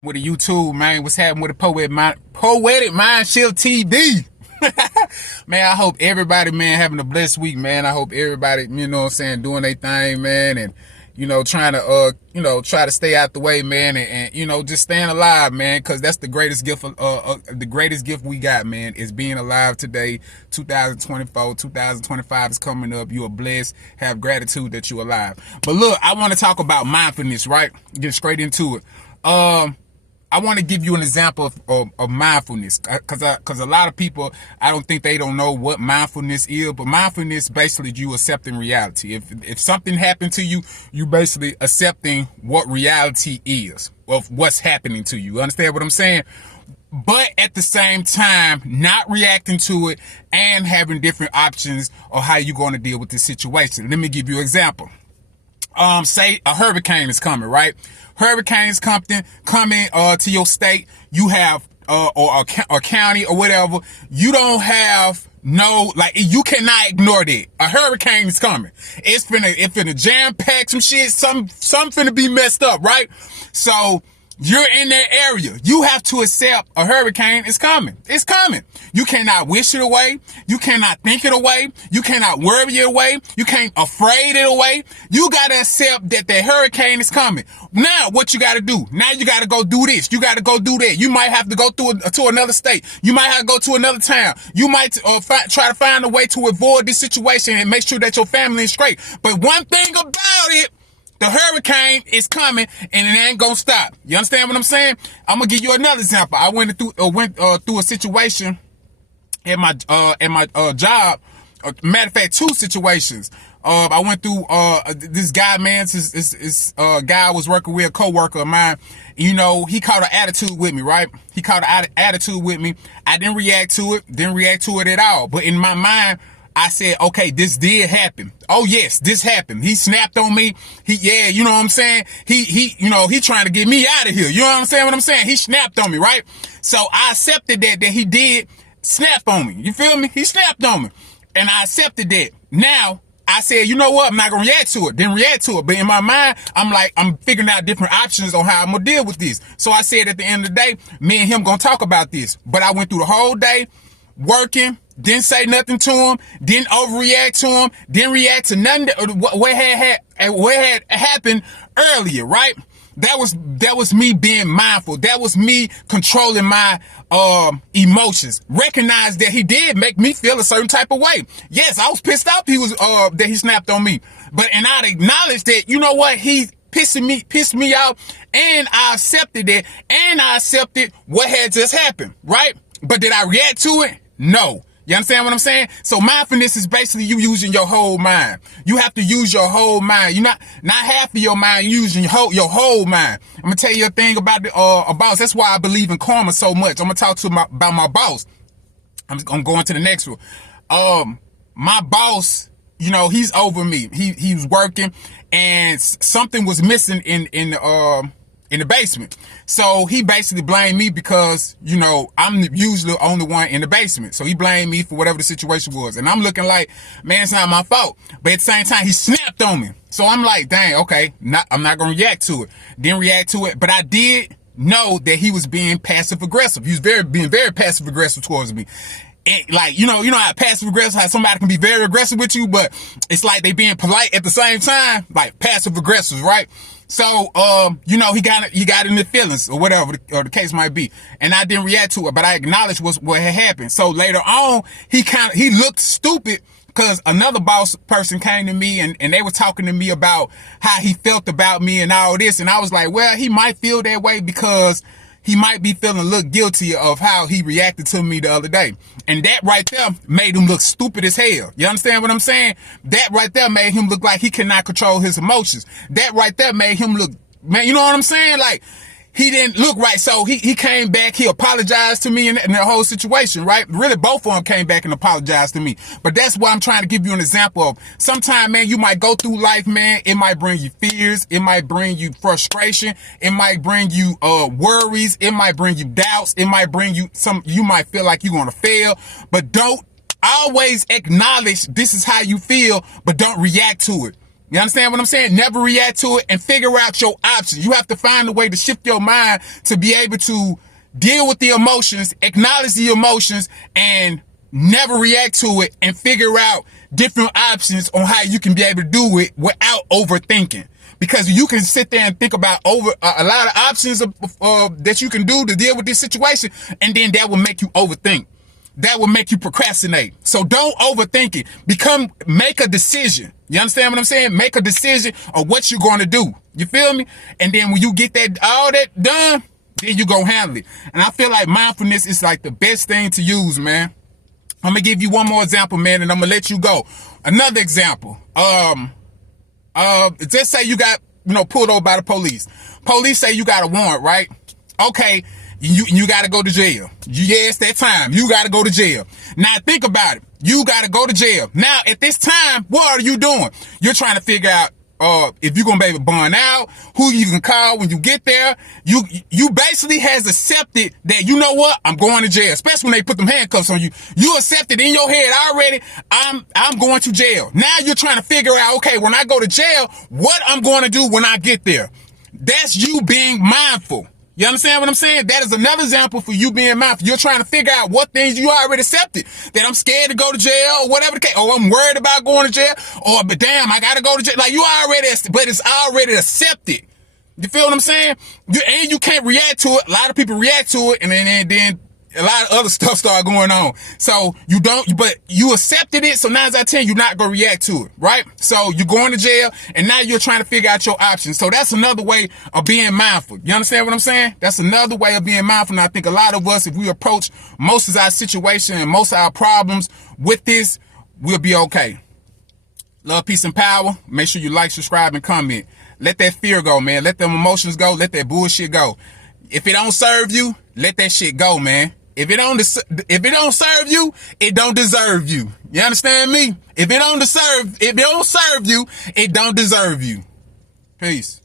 With the YouTube, man, what's happening with the Poetic Mind Shift TV? Man, I hope everybody, man, having a blessed week, man. I hope everybody, doing their thing, man, and trying to try to stay out the way, man, and just staying alive, man, because that's the greatest gift the greatest gift we got, man, is being alive today. 2024, 2025 is coming up. You are blessed. Have gratitude that you're alive. But look, I want to talk about mindfulness, right? Get straight into it. I want to give you an example of mindfulness, because a lot of people, I don't think they don't know what mindfulness is, but mindfulness basically you accepting reality. If something happened to you, you basically accepting what reality is of what's happening to you. You understand what I'm saying? But at the same time, not reacting to it and having different options of how you're going to deal with the situation. Let me give you an example. Say a hurricane is coming, right? Hurricane is coming to your state. You have or a county or whatever. You don't have you cannot ignore that. A hurricane is coming. It's finna jam pack some shit. Some finna be messed up, right? So you're in that area. You have to accept a hurricane is coming. It's coming. You cannot wish it away. You cannot think it away. You cannot worry it away. You can't afraid it away. You got to accept that the hurricane is coming. Now, what you got to do? Now you got to go do this. You got to go do that. You might have to go to another state. You might have to go to another town. You might try to find a way to avoid this situation and make sure that your family is straight. But one thing about it, the hurricane is coming and it ain't gonna stop. You understand what I'm saying? I'm gonna give you another example. I went through a situation at my job. Matter of fact, two situations. I went through this guy, man. This guy I was working with, a coworker of mine. He caught an attitude with me, right? He caught an attitude with me. I didn't react to it at all. But in my mind, I said, okay, this did happen. Oh yes, this happened. He snapped on me. You know what I'm saying? He trying to get me out of here. You know what I'm saying? He snapped on me, right? So I accepted that he did snap on me. You feel me? He snapped on me. And I accepted that. Now, I said, you know what? I'm not going to react to it. Didn't react to it. But in my mind, I'm figuring out different options on how I'm going to deal with this. So I said at the end of the day, me and him going to talk about this. But I went through the whole day working, didn't say nothing to him, didn't overreact to him, didn't react to nothing what had happened earlier, right? That was me being mindful. That was me controlling my emotions. Recognize that he did make me feel a certain type of way. Yes, I was pissed off that he snapped on me. And I'd acknowledge that, you know what, he pissed me out, and I accepted it, and I accepted what had just happened, right? But did I react to it? No. You understand what I'm saying? So mindfulness is basically you using your whole mind. You have to use your whole mind. You're not half of your mind, using your whole mind. I'm gonna tell you a thing about a boss. That's why I believe in karma so much. I'm gonna talk about my boss. I'm going to the next one. My boss, he's over me. He was working, and something was missing in the basement. So he basically blamed me because, I'm usually the only one in the basement. So he blamed me for whatever the situation was. And I'm looking like, man, it's not my fault. But at the same time, he snapped on me. So I'm like, dang, okay, I'm not going to react to it. Didn't react to it. But I did know that he was being passive aggressive. He was being very passive aggressive towards me. And you know how passive aggressive, how somebody can be very aggressive with you, but it's like they being polite at the same time, like passive aggressive, right? So, he got in the feelings or whatever the case might be. And I didn't react to it, but I acknowledged what had happened. So later on, he looked stupid because another boss person came to me and they were talking to me about how he felt about me and all this. And I was like, well, he might feel that way because he might be feeling a little guilty of how he reacted to me the other day. And that right there made him look stupid as hell. You understand what I'm saying? That right there made him look like he cannot control his emotions. That right there made him look, man, you know what I'm saying? Like, he didn't look right. So he came back. He apologized to me in the whole situation, right? Really, both of them came back and apologized to me. But that's why I'm trying to give you an example of sometimes, man, you might go through life, man. It might bring you fears. It might bring you frustration. It might bring you worries. It might bring you doubts. It might bring you you might feel like you're going to fail. But don't always acknowledge this is how you feel, but don't react to it. You understand what I'm saying? Never react to it and figure out your options. You have to find a way to shift your mind to be able to deal with the emotions, acknowledge the emotions, and never react to it and figure out different options on how you can be able to do it without overthinking. Because you can sit there and think about a lot of options that you can do to deal with this situation, and then that will make you overthink. That will make you procrastinate. So don't overthink it. Make a decision. You understand what I'm saying? Make a decision of what you're going to do. You feel me? And then when you get all that done, then you go handle it. And I feel like mindfulness is like the best thing to use, man. I'm going to give you one more example, man, and I'm going to let you go. Another example. Just say you got, pulled over by the police. Police say you got a warrant, right? Okay. You got to go to jail. It's that time. You got to go to jail. Now think about it. You got to go to jail. Now at this time, what are you doing? You're trying to figure out if you're going to be able to bond out, who you can call when you get there. You basically has accepted that, you know what, I'm going to jail. Especially when they put them handcuffs on you. You accepted in your head already, I'm going to jail. Now you're trying to figure out, okay, when I go to jail, what I'm going to do when I get there. That's you being mindful. You understand what I'm saying? That is another example for you being mindful. You're trying to figure out what things you already accepted. That I'm scared to go to jail or whatever the case. Or I'm worried about going to jail. Or, but damn, I got to go to jail. Like but it's already accepted. You feel what I'm saying? And you can't react to it. A lot of people react to it and then a lot of other stuff start going on. So but you accepted it. So 9 out of 10, you're not going to react to it, right? So you're going to jail and now you're trying to figure out your options. So that's another way of being mindful. You understand what I'm saying? That's another way of being mindful. And I think a lot of us, if we approach most of our situation and most of our problems with this, we'll be okay. Love, peace, and power. Make sure you like, subscribe, and comment. Let that fear go, man. Let them emotions go. Let that bullshit go. If it don't serve you, let that shit go, man. If it don't serve you, it don't deserve you. You understand me? If it don't serve you, it don't deserve you. Peace.